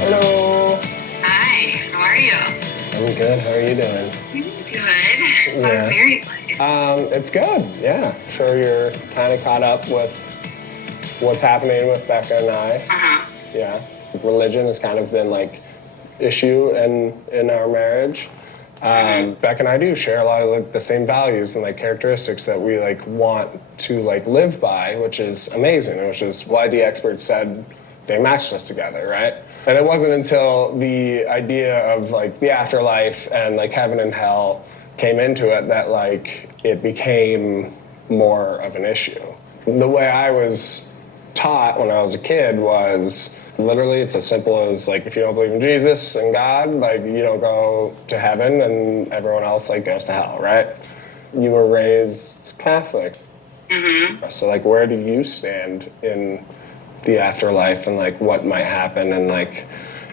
Hello. Hi, how are you? I'm good. How are you doing? Good. How's Yeah. married life? It's good. Yeah. Sure, you're kind of caught up with what's happening with Becca and I. Uh-huh. Yeah. Religion has kind of been like issue in our marriage. Becca and I do share a lot of like the same values and like characteristics that we like want to like live by, which is amazing, which is why the experts said they matched us together, right? And it wasn't until the idea of like the afterlife and like heaven and hell came into it that like it became more of an issue. The way I was taught when I was a kid was literally it's as simple as like if you don't believe in Jesus and God, like you don't go to heaven and everyone else like goes to hell, right? You were raised Catholic. So like where do you stand in the afterlife and like what might happen and like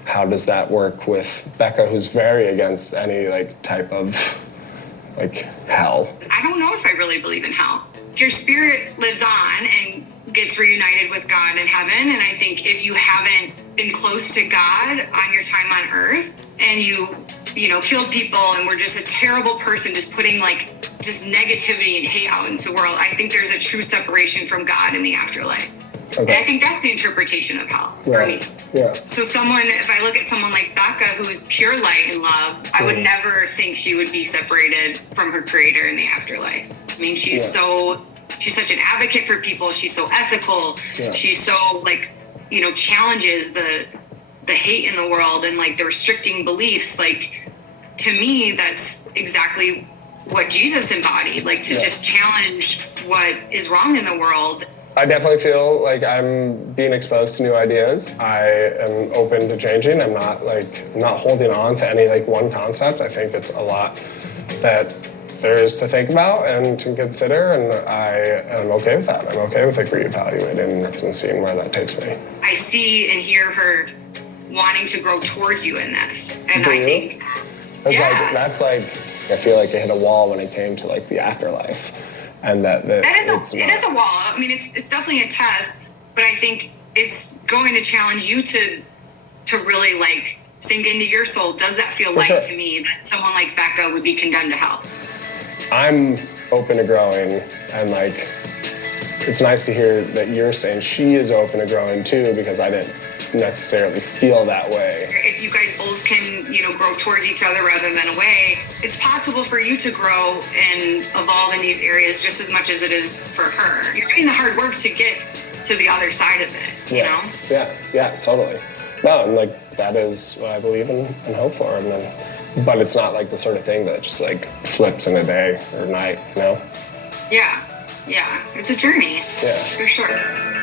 how does that work with Becca who's very against any like type of like hell? I don't know if I really believe in hell. Your spirit lives on and gets reunited with God in heaven. And I think if you haven't been close to God on your time on earth and you killed people and were just a terrible person, just putting like just negativity and hate out into the world, I think there's a true separation from God in the afterlife. Okay. And I think that's the interpretation of hell for me. Yeah. So if I look at someone like Becca, who is pure light and love, I would never think she would be separated from her creator in the afterlife. I mean, she's such an advocate for people. She's so ethical. Yeah. She's so challenges the hate in the world and like the restricting beliefs. Like, to me, that's exactly what Jesus embodied, like to just challenge what is wrong in the world. I definitely feel like I'm being exposed to new ideas. I am open to changing. I'm not holding on to any like one concept. I think it's a lot that there is to think about and to consider, and I am okay with that. I'm okay with like reevaluating and seeing where that takes me. I see and hear her wanting to grow towards you in this, and Do I you? think That's like I feel like it hit a wall when it came to like the afterlife. And that it is a wall. I mean, it's definitely a test, but I think it's going to challenge you to really like sink into your soul. Does that feel right to me that someone like Becca would be condemned to hell? I'm open to growing, and like it's nice to hear that you're saying she is open to growing too, because I didn't necessarily feel that way. If you guys both can, grow towards each other rather than away, it's possible for you to grow and evolve in these areas just as much as it is for her. You're doing the hard work to get to the other side of it, you know? Yeah, totally. No, and like that is what I believe in and hope for, but it's not like the sort of thing that just like flips in a day or night, you know? Yeah, it's a journey. Yeah. For sure.